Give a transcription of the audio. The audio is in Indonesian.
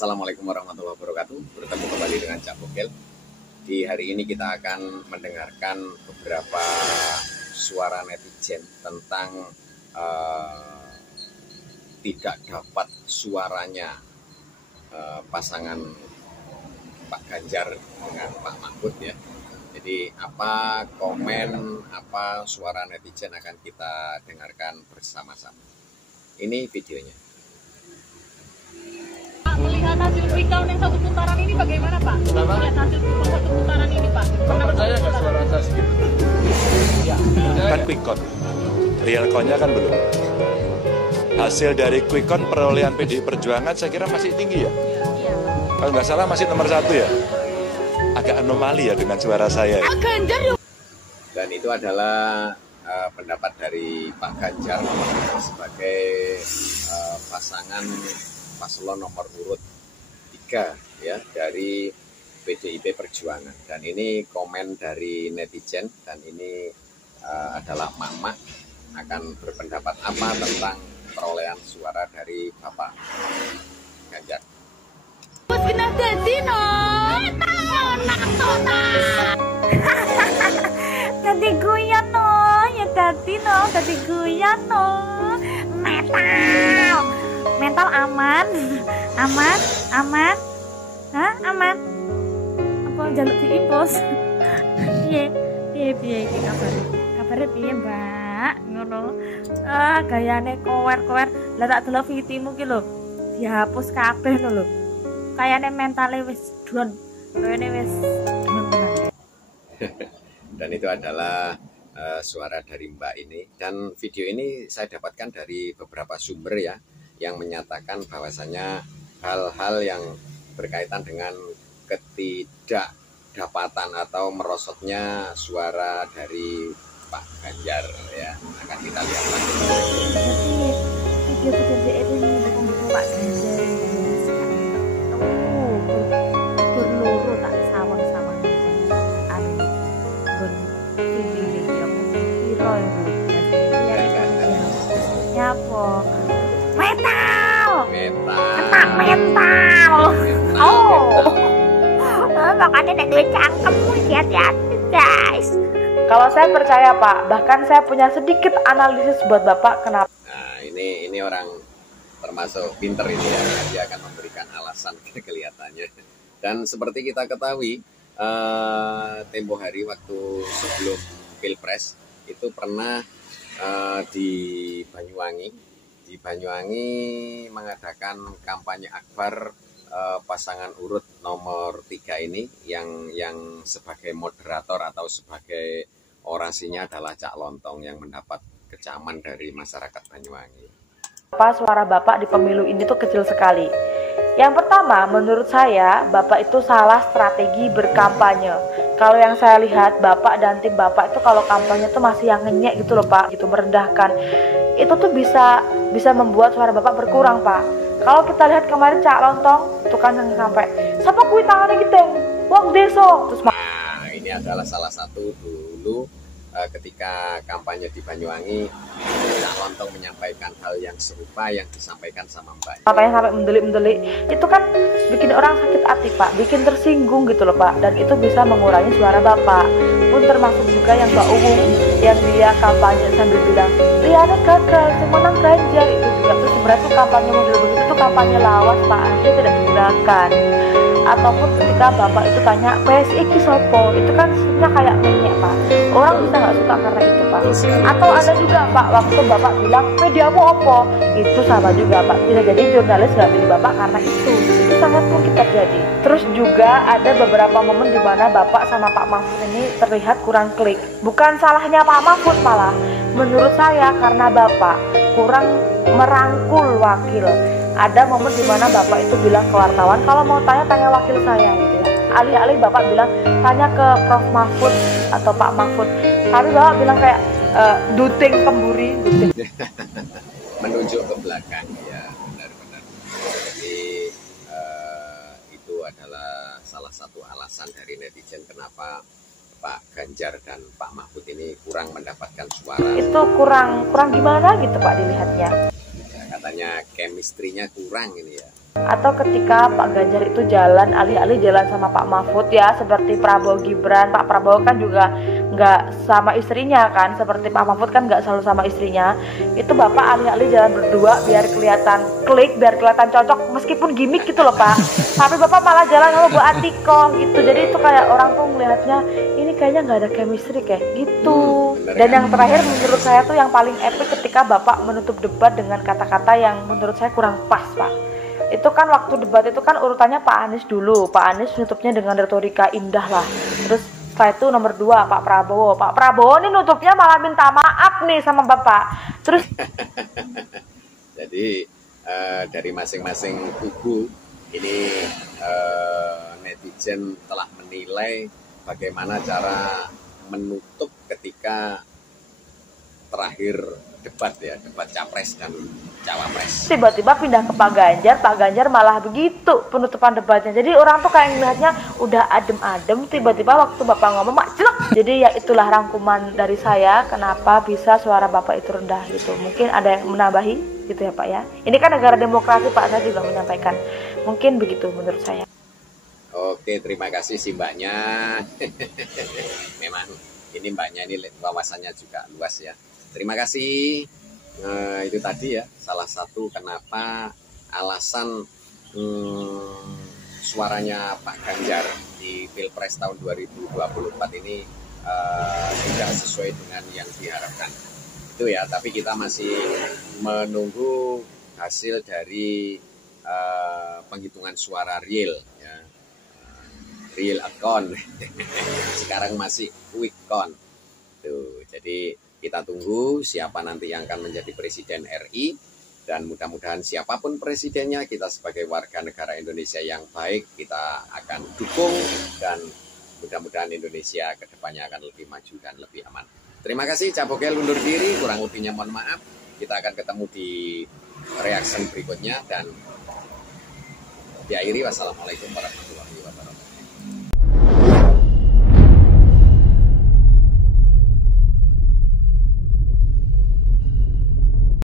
Assalamualaikum warahmatullahi wabarakatuh. Bertemu kembali dengan Cak Bokel. Di hari ini kita akan mendengarkan beberapa suara netizen tentang tidak dapat suaranya pasangan Pak Ganjar dengan Pak Mahfud ya. Jadi apa komen, apa suara netizen akan kita dengarkan bersama-sama. Ini videonya. Melihat hasil quick count yang satu putaran ini bagaimana Pak? Kenapa? Melihat hasil satu putaran ini Pak. Kamu percaya nggak suara saya segitu? Ya. Kan quick count, real count-nya kan belum. Hasil dari quick count perolehan PDI Perjuangan saya kira masih tinggi ya. Iya. Kalau nggak salah masih nomor 1 ya. Agak anomali ya dengan suara saya. Dan itu adalah pendapat dari Pak Ganjar sebagai pasangan paslon nomor urut 3 ya dari PDIP Perjuangan. Dan ini komen dari netizen, dan ini adalah Mama akan berpendapat apa tentang perolehan suara dari Bapak Ganjar. Tadi guyon no, ya tadi no, tadi guyon no. Mental aman, aman, hah aman? Apa jaluk diimpos? Piye iki kabare piye Mbak? Ngono. Gayane kower-kower. Lah tak delok vitimu ki lho. Dihapus kabeh lho. Kayane mentale wis down. Kayane wis Dan itu adalah suara dari Mbak ini. Dan video ini saya dapatkan dari beberapa sumber ya, yang menyatakan bahwasanya hal-hal yang berkaitan dengan ketidakdapatan atau merosotnya suara dari Pak Ganjar ya. Akan kita lihat lagi. video pekerjaan ini bukan Pak Ganjar. Berluru tak sawang-sawang anu gun video yang piro itu. Nyapa? Mental. Kena mental. Makanya nek duwe cangkem hati-hati guys. Kalau saya percaya Pak, bahkan saya punya sedikit analisis buat Bapak kenapa. Nah ini orang termasuk pinter ini ya, dia akan memberikan alasan kelihatannya. Dan seperti kita ketahui, tempo hari waktu sebelum Pilpres itu pernah di Banyuwangi mengadakan kampanye akbar pasangan urut nomor 3 ini yang sebagai moderator atau sebagai orasinya adalah Cak Lontong yang mendapat kecaman dari masyarakat Banyuwangi. Suara Bapak di pemilu ini tuh kecil sekali. Yang pertama, menurut saya Bapak itu salah strategi berkampanye. Kalau yang saya lihat Bapak dan tim Bapak itu kalau kampanye tuh masih yang ngenyek gitu loh Pak, gitu merendahkan. Itu tuh bisa membuat suara Bapak berkurang Pak. Kalau kita lihat kemarin Cak Lontong itu kan yang sampai siapa kuwi tangannya gitu wong deso terus. Nah ini adalah salah satu dulu ketika kampanye di Banyuwangi, Cak Lontong menyampaikan hal yang serupa yang disampaikan sama Mbak. Makanya sampai mendelik-mendelik itu kan bikin orang sakit hati Pak, bikin tersinggung gitu loh Pak, dan itu bisa mengurangi suara Bapak. Pun termasuk juga yang Mbak Umum yang dia kampanye sambil bilang Riana gagal, semenang Ganjar, itu juga tuh sebenarnya tuh kampanye model begitu tuh kampanye lawas Pak, harusnya tidak digunakan. Ataupun ketika Bapak itu tanya PSI ki sopo, itu kan sebenarnya kayak minyak Pak, orang bisa nggak suka karena itu Pak. Atau ada juga Pak waktu Bapak bilang mediamu opo, itu sama juga Pak, bisa jadi jurnalis nggak pilih Bapak karena itu sangat mungkin terjadi. Terus juga ada beberapa momen di mana Bapak sama Pak Mahfud ini terlihat kurang klik. Bukan salahnya Pak Mahfud malah, menurut saya karena Bapak kurang merangkul wakil. Ada momen di mana Bapak itu bilang ke wartawan kalau mau tanya wakil saya gitu ya. Alih-alih Bapak bilang tanya ke Prof Mahfud atau Pak Mahfud, tapi Bapak bilang kayak duting kemburi duting. Menunjuk ke belakang ya, benar-benar. Jadi itu adalah salah satu alasan dari netizen kenapa Pak Ganjar dan Pak Mahfud ini kurang mendapatkan suara. Itu kurang gimana gitu Pak dilihatnya. Ya, katanya chemistry-nya kurang ini ya. Atau ketika Pak Ganjar itu jalan, alih-alih jalan sama Pak Mahfud ya, seperti Prabowo Gibran. Pak Prabowo kan juga nggak sama istrinya kan, seperti Pak Mahfud kan nggak selalu sama istrinya. Itu Bapak alih-alih jalan berdua biar kelihatan klik, biar kelihatan cocok, meskipun gimmick gitu loh Pak. Tapi Bapak malah jalan sama Bu Atiko gitu. Jadi itu kayak orang tuh melihatnya ini kayaknya nggak ada chemistry kayak gitu. Dan yang terakhir menurut saya tuh yang paling epic ketika Bapak menutup debat dengan kata-kata yang menurut saya kurang pas Pak. Itu kan waktu debat itu kan urutannya Pak Anies dulu. Pak Anies nutupnya dengan retorika indah lah. Terus setelah itu nomor 2 Pak Prabowo. Pak Prabowo nih nutupnya malah minta maaf nih sama Bapak. Terus Jadi dari masing-masing kubu ini netizen telah menilai bagaimana cara menutup ketika terakhir debat ya, debat capres dan cawapres. tiba-tiba pindah ke Pak Ganjar malah begitu penutupan debatnya. Jadi orang tuh kayak ngeliatnya udah adem-adem, tiba-tiba waktu Bapak ngomong mak jelek. Jadi ya itulah rangkuman dari saya kenapa bisa suara Bapak itu rendah gitu. Mungkin ada yang menambahi gitu ya Pak ya. Ini kan negara demokrasi Pak, saya juga menyampaikan. Mungkin begitu menurut saya. Oke, terima kasih sih Mbaknya. Memang ini Mbaknya ini wawasannya juga luas ya. Terima kasih. Itu tadi ya salah satu kenapa alasan suaranya Pak Ganjar di Pilpres tahun 2024 ini tidak sesuai dengan yang diharapkan. Itu ya, tapi kita masih menunggu hasil dari penghitungan suara real ya. Real account. Sekarang masih quick count. Tuh, jadi kita tunggu siapa nanti yang akan menjadi presiden RI, dan mudah-mudahan siapapun presidennya, kita sebagai warga negara Indonesia yang baik, kita akan dukung, dan mudah-mudahan Indonesia ke depannya akan lebih maju dan lebih aman. Terima kasih, Cabokel undur diri, kurang lebihnya mohon maaf. Kita akan ketemu di reaction berikutnya, dan diakhiri wassalamualaikum warahmatullahi wabarakatuh.